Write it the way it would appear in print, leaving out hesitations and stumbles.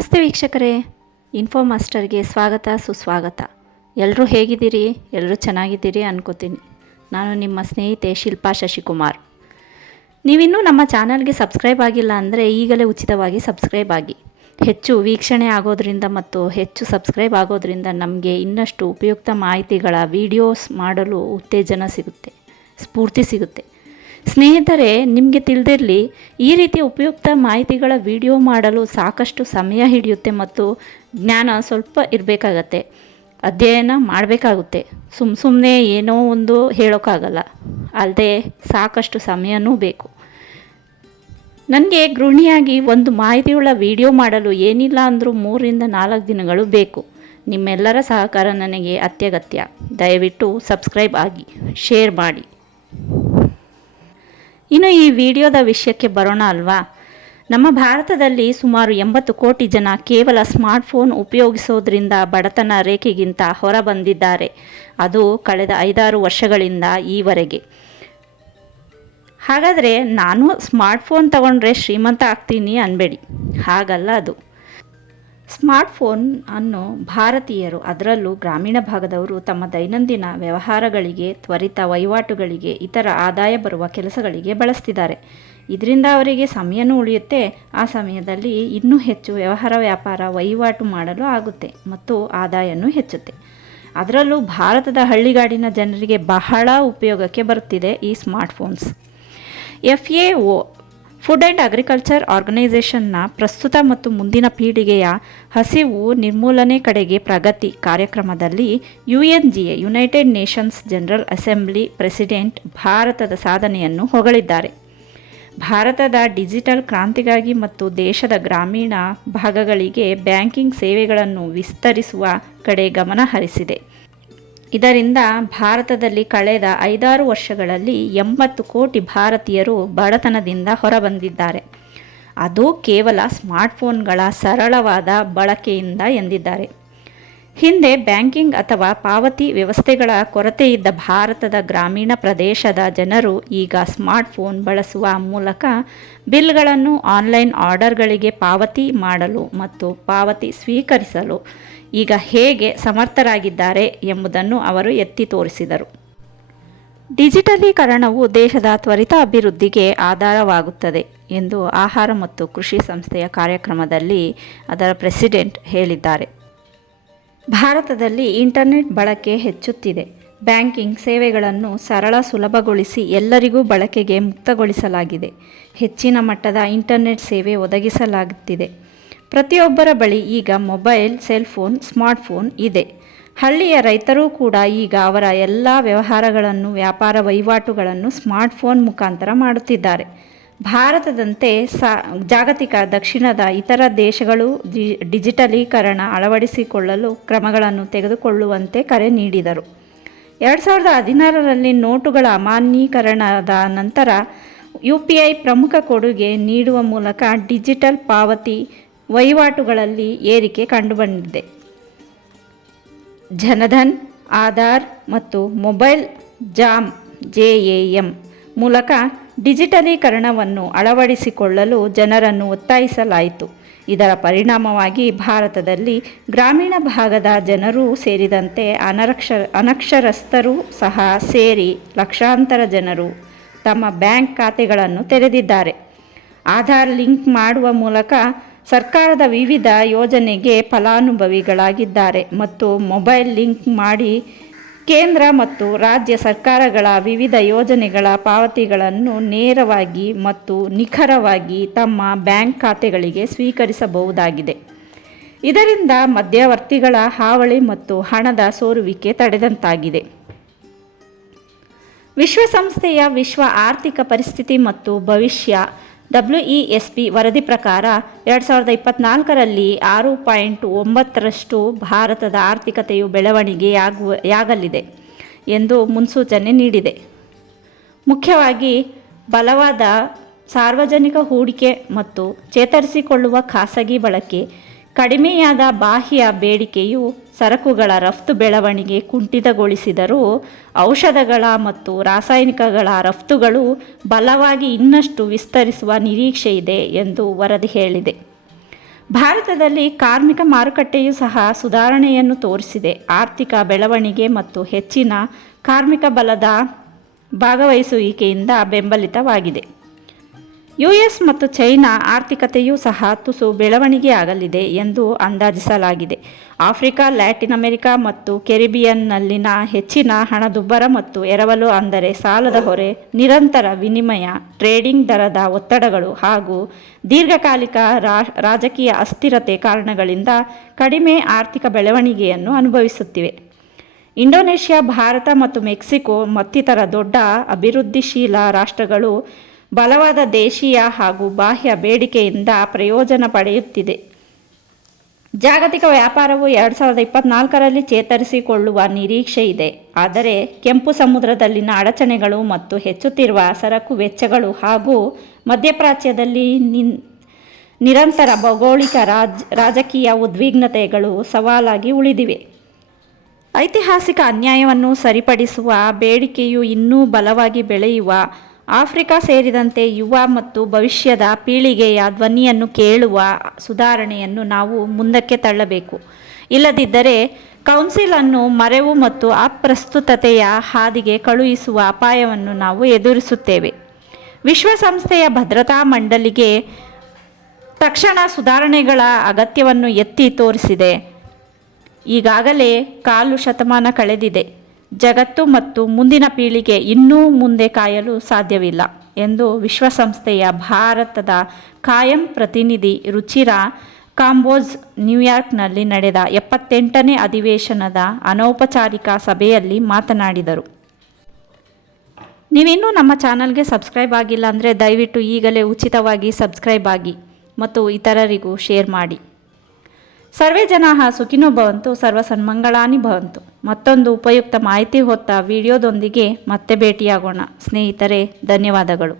ನಮಸ್ತೆ ವೀಕ್ಷಕರೇ, ಇನ್ಫೋ ಮಾಸ್ಟರ್ಗೆ ಸ್ವಾಗತ ಸುಸ್ವಾಗತ. ಎಲ್ಲರೂ ಹೇಗಿದ್ದೀರಿ? ಎಲ್ಲರೂ ಚೆನ್ನಾಗಿದ್ದೀರಿ ಅನ್ಕೋತೀನಿ. ನಾನು ನಿಮ್ಮ ಸ್ನೇಹಿತೆ ಶಿಲ್ಪಾ ಶಶಿಕುಮಾರ್. ನೀವಿನ್ನೂ ನಮ್ಮ ಚಾನಲ್ಗೆ ಸಬ್ಸ್ಕ್ರೈಬ್ ಆಗಿಲ್ಲ ಅಂದರೆ ಈಗಲೇ ಉಚಿತವಾಗಿ ಸಬ್ಸ್ಕ್ರೈಬ್ ಆಗಿ. ಹೆಚ್ಚು ವೀಕ್ಷಣೆ ಆಗೋದ್ರಿಂದ ಮತ್ತು ಹೆಚ್ಚು ಸಬ್ಸ್ಕ್ರೈಬ್ ಆಗೋದ್ರಿಂದ ನಮಗೆ ಇನ್ನಷ್ಟು ಉಪಯುಕ್ತ ಮಾಹಿತಿಗಳ ವಿಡಿಯೋಸ್ ಮಾಡಲು ಉತ್ತೇಜನ ಸಿಗುತ್ತೆ, ಸ್ಫೂರ್ತಿ ಸಿಗುತ್ತೆ. ಸ್ನೇಹಿತರೆ, ನಿಮಗೆ ತಿಳಿದಿರಲಿ, ಈ ರೀತಿಯ ಉಪಯುಕ್ತ ಮಾಹಿತಿಗಳ ವಿಡಿಯೋ ಮಾಡಲು ಸಾಕಷ್ಟು ಸಮಯ ಹಿಡಿಯುತ್ತೆ ಮತ್ತು ಜ್ಞಾನ ಸ್ವಲ್ಪ ಇರಬೇಕಾಗತ್ತೆ. ಅಧ್ಯಯನ ಮಾಡಬೇಕಾಗುತ್ತೆ. ಸುಮ್ಮನೆ ಏನೋ ಒಂದು ಹೇಳೋಕ್ಕಾಗಲ್ಲ, ಅಲ್ಲದೆ ಸಾಕಷ್ಟು ಸಮಯನೂ ಬೇಕು. ನನಗೆ ಗೃಹಿಣಿಯಾಗಿ ಒಂದು ಮಾಹಿತಿಯುಳ್ಳ ವಿಡಿಯೋ ಮಾಡಲು ಏನಿಲ್ಲ ಅಂದರೂ 3ರಿಂದ 4 ದಿನಗಳು ಬೇಕು. ನಿಮ್ಮೆಲ್ಲರ ಸಹಕಾರ ನನಗೆ ಅತ್ಯಗತ್ಯ. ದಯವಿಟ್ಟು ಸಬ್ಸ್ಕ್ರೈಬ್ ಆಗಿ, ಶೇರ್ ಮಾಡಿ. ಇನ್ನು ಈ ವಿಡಿಯೋದ ವಿಷಯಕ್ಕೆ ಬರೋಣ ಅಲ್ವಾ. ನಮ್ಮ ಭಾರತದಲ್ಲಿ ಸುಮಾರು 80 ಕೋಟಿ ಜನ ಕೇವಲ ಸ್ಮಾರ್ಟ್ಫೋನ್ ಉಪಯೋಗಿಸೋದ್ರಿಂದ ಬಡತನ ರೇಖೆಗಿಂತ ಹೊರ ಬಂದಿದ್ದಾರೆ. ಅದು ಕಳೆದ 5-6 ವರ್ಷಗಳಿಂದ ಈವರೆಗೆ. ಹಾಗಾದರೆ ನಾನು ಸ್ಮಾರ್ಟ್ಫೋನ್ ತಗೊಂಡ್ರೆ ಶ್ರೀಮಂತ ಆಗ್ತೀನಿ ಅನ್ಬೇಡಿ, ಹಾಗಲ್ಲ ಅದು. ಸ್ಮಾರ್ಟ್ಫೋನ್ ಅನ್ನು ಭಾರತೀಯರು, ಅದರಲ್ಲೂ ಗ್ರಾಮೀಣ ಭಾಗದವರು ತಮ್ಮ ದೈನಂದಿನ ವ್ಯವಹಾರಗಳಿಗೆ, ತ್ವರಿತ ವಹಿವಾಟುಗಳಿಗೆ, ಇತರ ಆದಾಯ ಬರುವ ಕೆಲಸಗಳಿಗೆ ಬಳಸ್ತಿದ್ದಾರೆ. ಇದರಿಂದ ಅವರಿಗೆ ಸಮಯನೂ ಉಳಿಯುತ್ತೆ. ಆ ಸಮಯದಲ್ಲಿ ಇನ್ನೂ ಹೆಚ್ಚು ವ್ಯಾಪಾರ ವಹಿವಾಟು ಮಾಡಲು ಆಗುತ್ತೆ ಮತ್ತು ಆದಾಯನೂ ಹೆಚ್ಚುತ್ತೆ. ಅದರಲ್ಲೂ ಭಾರತದ ಹಳ್ಳಿಗಾಡಿನ ಜನರಿಗೆ ಬಹಳ ಉಪಯೋಗಕ್ಕೆ ಬರುತ್ತಿದೆ ಈ smartphones. FAO food and agriculture ಆರ್ಗನೈಸೇಷನ್ನ ಪ್ರಸ್ತುತ ಮತ್ತು ಮುಂದಿನ ಪೀಳಿಗೆಯ ಹಸಿವು ನಿರ್ಮೂಲನೆ ಕಡೆಗೆ ಪ್ರಗತಿ ಕಾರ್ಯಕ್ರಮದಲ್ಲಿ UNGA United Nations general assembly president ಭಾರತದ ಸಾಧನೆಯನ್ನು ಹೊಗಳಿದ್ದಾರೆ. ಭಾರತದ ಡಿಜಿಟಲ್ ಕ್ರಾಂತಿಗಾಗಿ ಮತ್ತು ದೇಶದ ಗ್ರಾಮೀಣ ಭಾಗಗಳಿಗೆ ಬ್ಯಾಂಕಿಂಗ್ ಸೇವೆಗಳನ್ನು ವಿಸ್ತರಿಸುವ ಕಡೆ ಗಮನ ಹರಿಸಿದೆ. ಇದರಿಂದ ಭಾರತದಲ್ಲಿ ಕಳೆದ 5-6 ವರ್ಷಗಳಲ್ಲಿ 80 ಕೋಟಿ ಭಾರತೀಯರು ಬಡತನದಿಂದ ಹೊರಬಂದಿದ್ದಾರೆ. ಅದು ಕೇವಲ ಸ್ಮಾರ್ಟ್ಫೋನ್ಗಳ ಸರಳವಾದ ಬಳಕೆಯಿಂದ ಎಂದಿದ್ದಾರೆ. ಹಿಂದೆ ಬ್ಯಾಂಕಿಂಗ್ ಅಥವಾ ಪಾವತಿ ವ್ಯವಸ್ಥೆಗಳ ಕೊರತೆಯಿದ್ದ ಭಾರತದ ಗ್ರಾಮೀಣ ಪ್ರದೇಶದ ಜನರು ಈಗ ಸ್ಮಾರ್ಟ್ಫೋನ್ ಬಳಸುವ ಮೂಲಕ ಬಿಲ್ಗಳನ್ನು, ಆನ್ಲೈನ್ ಆರ್ಡರ್ಗಳಿಗೆ ಪಾವತಿ ಮಾಡಲು ಮತ್ತು ಪಾವತಿ ಸ್ವೀಕರಿಸಲು ಈಗ ಹೇಗೆ ಸಮರ್ಥರಾಗಿದ್ದಾರೆ ಎಂಬುದನ್ನು ಅವರು ಎತ್ತಿ ತೋರಿಸಿದರು. ಡಿಜಿಟಲೀಕರಣವು ದೇಶದ ತ್ವರಿತ ಅಭಿವೃದ್ಧಿಗೆ ಆಧಾರವಾಗುತ್ತದೆ ಎಂದು ಆಹಾರ ಮತ್ತು ಕೃಷಿ ಸಂಸ್ಥೆಯ ಕಾರ್ಯಕ್ರಮದಲ್ಲಿ ಅದರ ಪ್ರೆಸಿಡೆಂಟ್ ಹೇಳಿದ್ದಾರೆ. ಭಾರತದಲ್ಲಿ ಇಂಟರ್ನೆಟ್ ಬಳಕೆ ಹೆಚ್ಚುತ್ತಿದೆ. ಬ್ಯಾಂಕಿಂಗ್ ಸೇವೆಗಳನ್ನು ಸರಳ, ಸುಲಭಗೊಳಿಸಿ ಎಲ್ಲರಿಗೂ ಬಳಕೆಗೆ ಮುಕ್ತಗೊಳಿಸಲಾಗಿದೆ. ಹೆಚ್ಚಿನ ಮಟ್ಟದ ಇಂಟರ್ನೆಟ್ ಸೇವೆ ಒದಗಿಸಲಾಗುತ್ತಿದೆ. ಪ್ರತಿಯೊಬ್ಬರ ಬಳಿ ಈಗ ಮೊಬೈಲ್, ಸೆಲ್ಫೋನ್, ಸ್ಮಾರ್ಟ್ಫೋನ್ ಇದೆ. ಹಳ್ಳಿಯ ರೈತರೂ ಕೂಡ ಈಗ ಅವರ ಎಲ್ಲ ವ್ಯವಹಾರಗಳನ್ನು, ವ್ಯಾಪಾರ ವಹಿವಾಟುಗಳನ್ನು ಸ್ಮಾರ್ಟ್ಫೋನ್ ಮುಖಾಂತರ ಮಾಡುತ್ತಿದ್ದಾರೆ. ಭಾರತದಂತೆ ಜಾಗತಿಕ ದಕ್ಷಿಣದ ಇತರ ದೇಶಗಳು ಡಿಜಿಟಲೀಕರಣ ಅಳವಡಿಸಿಕೊಳ್ಳಲು ಕ್ರಮಗಳನ್ನು ತೆಗೆದುಕೊಳ್ಳುವಂತೆ ಕರೆ ನೀಡಿದರು. 2016ರಲ್ಲಿ ನೋಟುಗಳ ಅಮಾನ್ಯೀಕರಣದ ನಂತರ UPI ಪ್ರಮುಖ ಕೊಡುಗೆ ನೀಡುವ ಮೂಲಕ ಡಿಜಿಟಲ್ ಪಾವತಿ ವಹಿವಾಟುಗಳಲ್ಲಿ ಏರಿಕೆ ಕಂಡುಬಂದಿದೆ. ಜನಧನ್, ಆಧಾರ್ ಮತ್ತು ಮೊಬೈಲ್ JAM ಮೂಲಕ ಡಿಜಿಟಲೀಕರಣವನ್ನು ಅಳವಡಿಸಿಕೊಳ್ಳಲು ಜನರನ್ನು ಒತ್ತಾಯಿಸಲಾಯಿತು. ಇದರ ಪರಿಣಾಮವಾಗಿ ಭಾರತದಲ್ಲಿ ಗ್ರಾಮೀಣ ಭಾಗದ ಜನರೂ ಸೇರಿದಂತೆ ಅನಕ್ಷರಸ್ಥರೂ ಸಹ ಸೇರಿ ಲಕ್ಷಾಂತರ ಜನರು ತಮ್ಮ ಬ್ಯಾಂಕ್ ಖಾತೆಗಳನ್ನು ತೆರೆದಿದ್ದಾರೆ. ಆಧಾರ್ ಲಿಂಕ್ ಮಾಡುವ ಮೂಲಕ ಸರ್ಕಾರದ ವಿವಿಧ ಯೋಜನೆಗೆ ಫಲಾನುಭವಿಗಳಾಗಿದ್ದಾರೆ ಮತ್ತು ಮೊಬೈಲ್ ಲಿಂಕ್ ಮಾಡಿ ಕೇಂದ್ರ ಮತ್ತು ರಾಜ್ಯ ಸರ್ಕಾರಗಳ ವಿವಿಧ ಯೋಜನೆಗಳ ಪಾವತಿಗಳನ್ನು ನೇರವಾಗಿ ಮತ್ತು ನಿಖರವಾಗಿ ತಮ್ಮ ಬ್ಯಾಂಕ್ ಖಾತೆಗಳಿಗೆ ಸ್ವೀಕರಿಸಬಹುದಾಗಿದೆ. ಇದರಿಂದ ಮಧ್ಯವರ್ತಿಗಳ ಹಾವಳಿ ಮತ್ತು ಹಣದ ಸೋರುವಿಕೆ ತಡೆದಂತಾಗಿದೆ. ವಿಶ್ವಸಂಸ್ಥೆಯ ವಿಶ್ವ ಆರ್ಥಿಕ ಪರಿಸ್ಥಿತಿ ಮತ್ತು ಭವಿಷ್ಯ WESP ವರದಿ ಪ್ರಕಾರ 2024ರಲ್ಲಿ 6.9% ಭಾರತದ ಆರ್ಥಿಕತೆಯು ಬೆಳವಣಿಗೆಯಾಗಲಿದೆ ಎಂದು ಮುನ್ಸೂಚನೆ ನೀಡಿದೆ. ಮುಖ್ಯವಾಗಿ ಬಲವಾದ ಸಾರ್ವಜನಿಕ ಹೂಡಿಕೆ ಮತ್ತು ಚೇತರಿಸಿಕೊಳ್ಳುವ ಖಾಸಗಿ ಬಳಕೆ, ಕಡಿಮೆಯಾದ ಬಾಹ್ಯ ಬೇಡಿಕೆಯು ಸರಕುಗಳ ರಫ್ತು ಬೆಳವಣಿಗೆ ಕುಂಠಿತಗೊಳಿಸಿದರೂ ಔಷಧಗಳ ಮತ್ತು ರಾಸಾಯನಿಕಗಳ ರಫ್ತುಗಳು ಬಲವಾಗಿ ಇನ್ನಷ್ಟು ವಿಸ್ತರಿಸುವ ನಿರೀಕ್ಷೆ ಇದೆ ಎಂದು ವರದಿ ಹೇಳಿದೆ. ಭಾರತದಲ್ಲಿ ಕಾರ್ಮಿಕ ಮಾರುಕಟ್ಟೆಯೂ ಸಹ ಸುಧಾರಣೆಯನ್ನು ತೋರಿಸಿದೆ. ಆರ್ಥಿಕ ಬೆಳವಣಿಗೆ ಮತ್ತು ಹೆಚ್ಚಿನ ಕಾರ್ಮಿಕ ಬಲದ ಭಾಗವಹಿಸುವಿಕೆಯಿಂದ ಬೆಂಬಲಿತವಾಗಿದೆ. US ಮತ್ತು ಚೈನಾ ಆರ್ಥಿಕತೆಯೂ ಸಹ ತುಸು ಬೆಳವಣಿಗೆಯಾಗಲಿದೆ ಎಂದು ಅಂದಾಜಿಸಲಾಗಿದೆ. ಆಫ್ರಿಕಾ, ಲ್ಯಾಟಿನ್ ಅಮೆರಿಕಾ ಮತ್ತು ಕೆರಿಬಿಯನ್ನಲ್ಲಿನ ಹೆಚ್ಚಿನ ಹಣದುಬ್ಬರ ಮತ್ತು ಎರವಲು ಅಂದರೆ ಸಾಲದ ಹೊರೆ, ನಿರಂತರ ವಿನಿಮಯ, ಟ್ರೇಡಿಂಗ್ ದರದ ಒತ್ತಡಗಳು ಹಾಗೂ ದೀರ್ಘಕಾಲಿಕ ರಾಜಕೀಯ ಅಸ್ಥಿರತೆ ಕಾರಣಗಳಿಂದ ಕಡಿಮೆ ಆರ್ಥಿಕ ಬೆಳವಣಿಗೆಯನ್ನು ಅನುಭವಿಸುತ್ತಿವೆ. ಇಂಡೋನೇಷ್ಯಾ, ಭಾರತ ಮತ್ತು ಮೆಕ್ಸಿಕೋ ಮತ್ತಿತರ ದೊಡ್ಡ ಅಭಿವೃದ್ಧಿಶೀಲ ರಾಷ್ಟ್ರಗಳು ಬಲವಾದ ದೇಶೀಯ ಹಾಗೂ ಬಾಹ್ಯ ಬೇಡಿಕೆಯಿಂದ ಪ್ರಯೋಜನ ಪಡೆಯುತ್ತಿದೆ. ಜಾಗತಿಕ ವ್ಯಾಪಾರವು 2024ರಲ್ಲಿ ಚೇತರಿಸಿಕೊಳ್ಳುವ ನಿರೀಕ್ಷೆ ಇದೆ. ಆದರೆ ಕೆಂಪು ಸಮುದ್ರದಲ್ಲಿನ ಅಡಚಣೆಗಳು ಮತ್ತು ಹೆಚ್ಚುತ್ತಿರುವ ಸರಕು ವೆಚ್ಚಗಳು ಹಾಗೂ ಮಧ್ಯಪ್ರಾಚ್ಯದಲ್ಲಿ ನಿರಂತರ ಭೌಗೋಳಿಕ ರಾಜಕೀಯ ಉದ್ವಿಗ್ನತೆಗಳು ಸವಾಲಾಗಿ ಉಳಿದಿವೆ. ಐತಿಹಾಸಿಕ ಅನ್ಯಾಯವನ್ನು ಸರಿಪಡಿಸುವ ಬೇಡಿಕೆಯು ಇನ್ನೂ ಬಲವಾಗಿ ಬೆಳೆಯುವ ಆಫ್ರಿಕಾ ಸೇರಿದಂತೆ ಯುವ ಮತ್ತು ಭವಿಷ್ಯದ ಪೀಳಿಗೆಯ ಧ್ವನಿಯನ್ನು ಕೇಳುವ ಸುಧಾರಣೆಯನ್ನು ನಾವು ಮುಂದಕ್ಕೆ ತಳ್ಳಬೇಕು. ಇಲ್ಲದಿದ್ದರೆ ಕೌನ್ಸಿಲ್ ಅನ್ನು ಮರೆವು ಮತ್ತು ಅಪ್ರಸ್ತುತತೆಯ ಹಾದಿಗೆ ಕಳುಹಿಸುವ ಅಪಾಯವನ್ನು ನಾವು ಎದುರಿಸುತ್ತೇವೆ. ವಿಶ್ವಸಂಸ್ಥೆಯ ಭದ್ರತಾ ಮಂಡಳಿಗೆ ತಕ್ಷಣ ಸುಧಾರಣೆಗಳ ಅಗತ್ಯವನ್ನು ಎತ್ತಿ ತೋರಿಸಿದೆ. ಈಗಾಗಲೇ 1/4 ಶತಮಾನ ಕಳೆದಿದೆ. ಜಗತ್ತು ಮತ್ತು ಮುಂದಿನ ಪೀಳಿಗೆ ಇನ್ನೂ ಮುಂದೆ ಕಾಯಲು ಸಾಧ್ಯವಿಲ್ಲ ಎಂದು ವಿಶ್ವಸಂಸ್ಥೆಯ ಭಾರತದ ಕಾಯಂ ಪ್ರತಿನಿಧಿ ರುಚಿರಾ ಕಾಂಬೋಜ್ ನ್ಯೂಯಾರ್ಕ್ನಲ್ಲಿ ನಡೆದ 78ನೇ ಅಧಿವೇಶನದ ಅನೌಪಚಾರಿಕ ಸಭೆಯಲ್ಲಿ ಮಾತನಾಡಿದರು. ನೀವಿನ್ನೂ ನಮ್ಮ ಚಾನಲ್ಗೆ ಸಬ್ಸ್ಕ್ರೈಬ್ ಆಗಿಲ್ಲ ಅಂದರೆ ದಯವಿಟ್ಟು ಈಗಲೇ ಉಚಿತವಾಗಿ ಸಬ್ಸ್ಕ್ರೈಬ್ ಆಗಿ ಮತ್ತು ಇತರರಿಗೂ ಶೇರ್ ಮಾಡಿ. ಸರ್ವೇ ಜನಾಃ ಸುಖಿನೋ ಭವಂತು, ಸರ್ವ ಸನ್ಮಂಗಳಾನಿ ಭವಂತು. ಮತ್ತೊಂದು ಉಪಯುಕ್ತ ಮಾಹಿತಿ ಹೊತ್ತ ವಿಡಿಯೋದೊಂದಿಗೆ ಮತ್ತೆ ಭೇಟಿಯಾಗೋಣ. ಸ್ನೇಹಿತರೆ, ಧನ್ಯವಾದಗಳು.